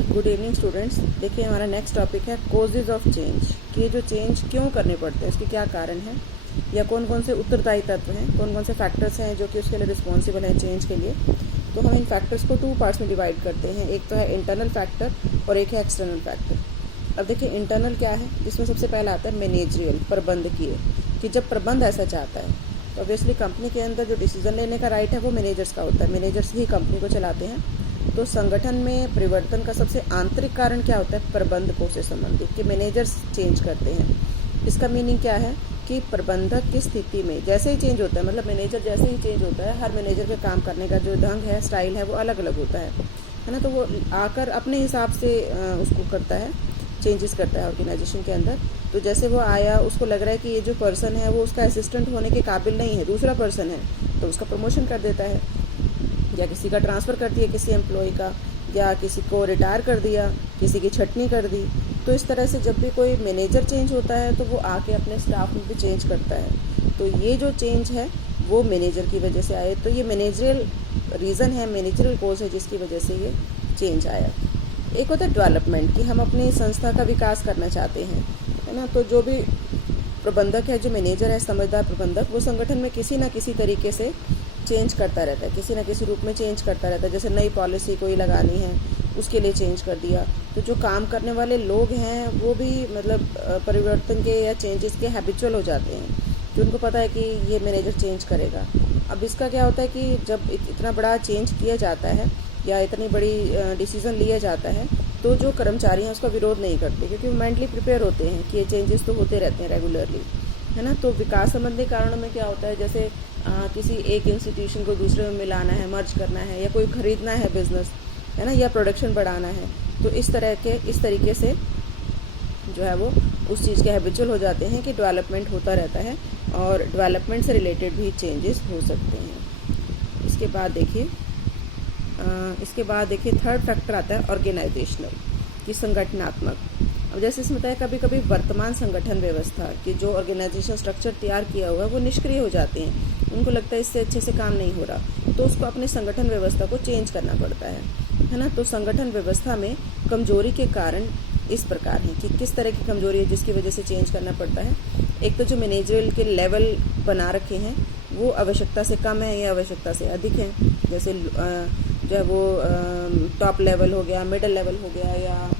Good evening students. देखिए हमारा next topic है कोजेज ऑफ चेंज, कि ये जो चेंज क्यों करने पड़ते हैं, इसके क्या कारण हैं, या कौन कौन से उत्तरदायी तत्व हैं, कौन कौन से फैक्टर्स हैं जो कि उसके लिए रिस्पॉन्सिबल हैं चेंज के लिए। तो हम इन फैक्टर्स को 2 पार्ट्स में डिवाइड करते हैं। एक तो है इंटरनल फैक्टर और एक है एक्सटर्नल फैक्टर। अब देखिए इंटरनल क्या है, जिसमें सबसे पहला आता है मैनेजरियल, प्रबंधकीय, कि जब प्रबंध ऐसा चाहता है तो ऑब्वियसली कंपनी के अंदर जो डिसीजन लेने का राइट है वो मैनेजर्स का होता है, मैनेजर्स ही कंपनी को चलाते हैं। तो संगठन में परिवर्तन का सबसे आंतरिक कारण क्या होता है, प्रबंधकों से संबंधित, कि मैनेजर्स चेंज करते हैं। इसका मीनिंग क्या है कि प्रबंधक की स्थिति में जैसे ही चेंज होता है, मतलब मैनेजर जैसे ही चेंज होता है, हर मैनेजर के काम करने का जो ढंग है, स्टाइल है, वो अलग अलग होता है ना। तो वो आकर अपने हिसाब से उसको करता है, चेंजेस करता है ऑर्गेनाइजेशन के अंदर। तो जैसे वो आया, उसको लग रहा है कि ये जो पर्सन है वो उसका असिस्टेंट होने के काबिल नहीं है, दूसरा पर्सन है, तो उसका प्रमोशन कर देता है, या किसी का ट्रांसफ़र कर दिया किसी एम्प्लॉय का, या किसी को रिटायर कर दिया, किसी की छटनी कर दी। तो इस तरह से जब भी कोई मैनेजर चेंज होता है तो वो आके अपने स्टाफ में भी चेंज करता है। तो ये जो चेंज है वो मैनेजर की वजह से आए, तो ये मैनेजरियल रीज़न है, मैनेजरियल कोज है जिसकी वजह से ये चेंज आया। एक होता है डेवलपमेंट, कि हम अपनी संस्था का विकास करना चाहते हैं, है ना। तो जो भी प्रबंधक है, जो मैनेजर है, समझदार प्रबंधक, वो संगठन में किसी ना किसी तरीके से चेंज करता रहता है, किसी ना किसी रूप में चेंज करता रहता है। जैसे नई पॉलिसी कोई लगानी है, उसके लिए चेंज कर दिया। तो जो काम करने वाले लोग हैं वो भी मतलब परिवर्तन के या चेंजेस के हैबिचुअल हो जाते हैं, कि उनको पता है कि ये मैनेजर चेंज करेगा। अब इसका क्या होता है कि जब इतना बड़ा चेंज किया जाता है या इतनी बड़ी डिसीज़न लिया जाता है, तो जो कर्मचारी हैं उसका विरोध नहीं करते, क्योंकि वो मेंटली प्रिपेयर होते हैं कि ये चेंजेस तो होते रहते हैं रेगुलरली, है ना। तो विकास संबंधी कारणों में क्या होता है, जैसे किसी एक इंस्टीट्यूशन को दूसरे में मिलाना है, मर्ज करना है, या कोई खरीदना है बिजनेस, है ना, या प्रोडक्शन बढ़ाना है। तो इस तरीके से जो है वो उस चीज़ के हैबिचुअल हो जाते हैं कि डेवलपमेंट होता रहता है, और डेवलपमेंट से रिलेटेड भी चेंजेस हो सकते हैं। इसके बाद देखिए थर्ड फैक्टर आता है ऑर्गेनाइजेशनल, कि संगठनात्मक। अब जैसे इसमें बताया, कभी कभी वर्तमान संगठन व्यवस्था कि जो ऑर्गेनाइजेशन स्ट्रक्चर तैयार किया हुआ है वो निष्क्रिय हो जाते हैं, उनको लगता है इससे अच्छे से काम नहीं हो रहा, तो उसको अपने संगठन व्यवस्था को चेंज करना पड़ता है ना। तो संगठन व्यवस्था में कमजोरी के कारण इस प्रकार हैं, कि किस तरह की कमजोरी है जिसकी वजह से चेंज करना पड़ता है। एक तो जो मैनेजरियल के लेवल बना रखे हैं वो आवश्यकता से कम है या आवश्यकता से अधिक है। जैसे जो है वो टॉप लेवल हो गया, मिडिल लेवल हो गया, या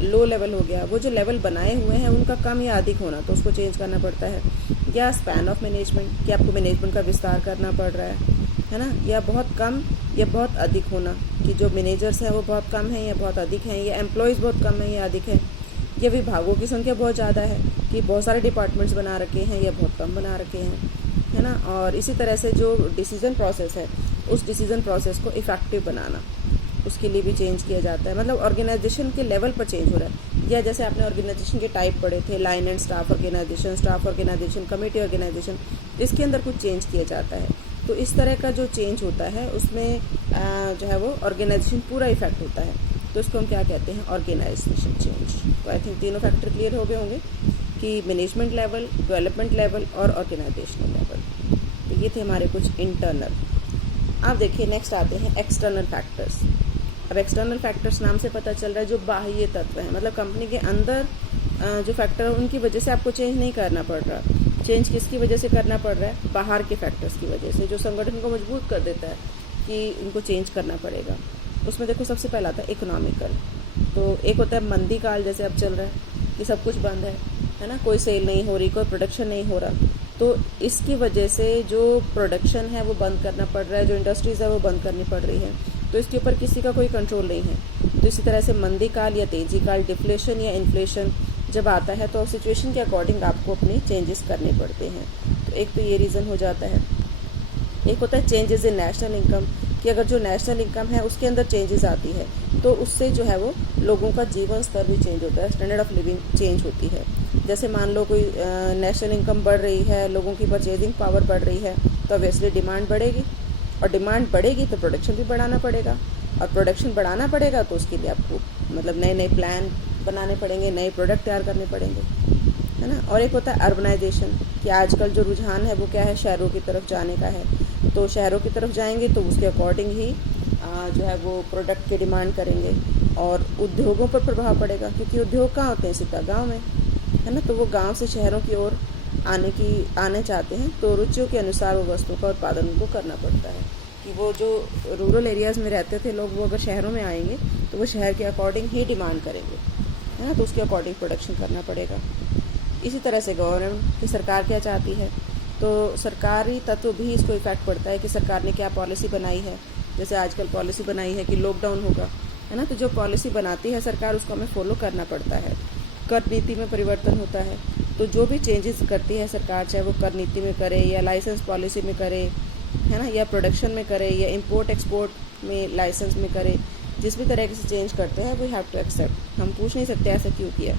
लो लेवल हो गया, वो जो लेवल बनाए हुए हैं उनका कम या अधिक होना, तो उसको चेंज करना पड़ता है। या स्पैन ऑफ मैनेजमेंट, कि आपको मैनेजमेंट का विस्तार करना पड़ रहा है ना, या बहुत कम या बहुत अधिक होना, कि जो मैनेजर्स हैं वो बहुत कम हैं या बहुत अधिक हैं, या एम्प्लॉयज़ बहुत कम हैं या अधिक हैं, या विभागों की संख्या बहुत ज़्यादा है, कि बहुत सारे डिपार्टमेंट्स बना रखे हैं या बहुत कम बना रखे हैं, है ना। और इसी तरह से जो डिसीज़न प्रोसेस है, उस डिसीज़न प्रोसेस को इफ़ेक्टिव बनाना, उसके लिए भी चेंज किया जाता है। मतलब ऑर्गेनाइजेशन के लेवल पर चेंज हो रहा है। या जैसे आपने ऑर्गेनाइजेशन के टाइप पढ़े थे, line and staff organisation, committee organisation, इसके अंदर कुछ चेंज किया जाता है। तो इस तरह का जो चेंज होता है उसमें जो है वो ऑर्गेनाइजेशन पूरा इफेक्ट होता है, तो इसको हम क्या कहते हैं, ऑर्गेनाइजेशन चेंज। तो आई थिंक तीनों फैक्टर क्लियर हो गए होंगे, कि मैनेजमेंट लेवल, डेवलपमेंट लेवल और ऑर्गेनाइजेशनल लेवल। तो ये थे हमारे कुछ इंटरनल। अब देखिए नेक्स्ट आते हैं एक्सटर्नल फैक्टर्स। अब एक्सटर्नल फैक्टर्स नाम से पता चल रहा है जो बाह्य तत्व हैं, मतलब कंपनी के अंदर जो फैक्टर है उनकी वजह से आपको चेंज नहीं करना पड़ रहा। चेंज किसकी वजह से करना पड़ रहा है, बाहर के फैक्टर्स की वजह से, जो संगठन को मजबूत कर देता है कि उनको चेंज करना पड़ेगा। उसमें देखो सबसे पहला आता है इकोनॉमिकल। तो एक होता है मंदी काल, जैसे अब चल रहा है कि सब कुछ बंद है ना, कोई सेल नहीं हो रही, कोई प्रोडक्शन नहीं हो रहा, तो इसकी वजह से जो प्रोडक्शन है वो बंद करना पड़ रहा है, जो इंडस्ट्रीज़ है वो बंद करनी पड़ रही है, तो इसके ऊपर किसी का कोई कंट्रोल नहीं है। तो इसी तरह से मंदी काल या तेजी काल, डिफ्लेशन या इन्फ्लेशन जब आता है तो सिचुएशन के अकॉर्डिंग आपको अपनी चेंजेस करने पड़ते हैं। तो एक तो ये रीज़न हो जाता है। एक होता है चेंजेस इन नेशनल इनकम, कि अगर जो नेशनल इनकम है उसके अंदर चेंजेस आती है तो उससे जो है वो लोगों का जीवन स्तर भी चेंज होता है, स्टैंडर्ड ऑफ लिविंग चेंज होती है। जैसे मान लो कोई नेशनल इनकम बढ़ रही है, लोगों की परचेजिंग पावर बढ़ रही है, तो ऑब्वियसली डिमांड बढ़ेगी, और डिमांड बढ़ेगी तो प्रोडक्शन भी बढ़ाना पड़ेगा, और प्रोडक्शन बढ़ाना पड़ेगा तो उसके लिए आपको मतलब नए नए प्लान बनाने पड़ेंगे, नए प्रोडक्ट तैयार करने पड़ेंगे, है ना। और एक होता है अर्बनाइजेशन, कि आजकल जो रुझान है वो क्या है, शहरों की तरफ जाने का है। तो शहरों की तरफ जाएंगे तो उसके अकॉर्डिंग ही जो है वो प्रोडक्ट की डिमांड करेंगे, और उद्योगों पर प्रभाव पड़ेगा, क्योंकि उद्योग कहाँ होते हैं, सीधा गांव में, है ना। तो वो गांव से शहरों की ओर आने चाहते हैं, तो रुचियों के अनुसार वो वस्तुओं का उत्पादन उनको करना पड़ता है। कि वो जो रूरल एरियाज़ में रहते थे लोग, वो अगर शहरों में आएंगे तो वो शहर के अकॉर्डिंग ही डिमांड करेंगे, है ना। तो उसके अकॉर्डिंग प्रोडक्शन करना पड़ेगा। इसी तरह से गवर्नमेंट की सरकार क्या चाहती है, तो सरकारी तत्व भी इसको इफेक्ट पड़ता है कि सरकार ने क्या पॉलिसी बनाई है। जैसे आजकल पॉलिसी बनाई है कि लॉकडाउन होगा, है ना। तो जो पॉलिसी बनाती है सरकार, उसको हमें फॉलो करना पड़ता है। कर नीति में परिवर्तन होता है, तो जो भी चेंजेस करती है सरकार, चाहे वो कर नीति में करे या लाइसेंस पॉलिसी में करे, है ना, या प्रोडक्शन में करे या इंपोर्ट एक्सपोर्ट में लाइसेंस में करे, जिस भी तरह से चेंज करते हैं वी हैव टू एक्सेप्ट। हम पूछ नहीं सकते ऐसा क्यों किया।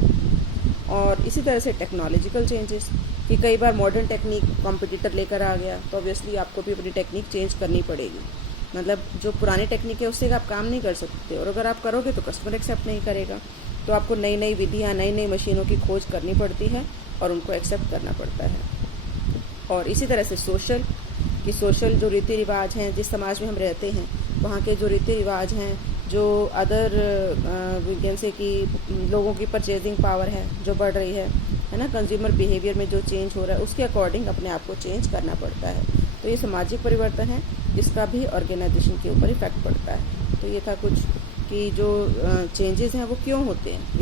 और इसी तरह से टेक्नोलॉजिकल चेंजेस, कि कई बार मॉडर्न टेक्निक कॉम्पिटिटर लेकर आ गया, तो ऑब्वियसली आपको भी अपनी टेक्निक चेंज करनी पड़ेगी। मतलब जो पुरानी टेक्निक है उससे आप काम नहीं कर सकते, और अगर आप करोगे तो कस्टमर एक्सेप्ट नहीं करेगा। तो आपको नई नई विधियाँ, नई नई मशीनों की खोज करनी पड़ती है और उनको एक्सेप्ट करना पड़ता है। और इसी तरह से सोशल जो रीति रिवाज हैं, जिस समाज में हम रहते हैं वहाँ के जो रीति रिवाज हैं, जो अदर जैसे कि लोगों की परचेजिंग पावर है जो बढ़ रही है ना, कंज्यूमर बिहेवियर में जो चेंज हो रहा है, उसके अकॉर्डिंग अपने आप को चेंज करना पड़ता है। तो ये सामाजिक परिवर्तन है जिसका भी ऑर्गेनाइजेशन के ऊपर इफेक्ट पड़ता है। तो ये था कुछ कि जो चेंजेस हैं वो क्यों होते हैं।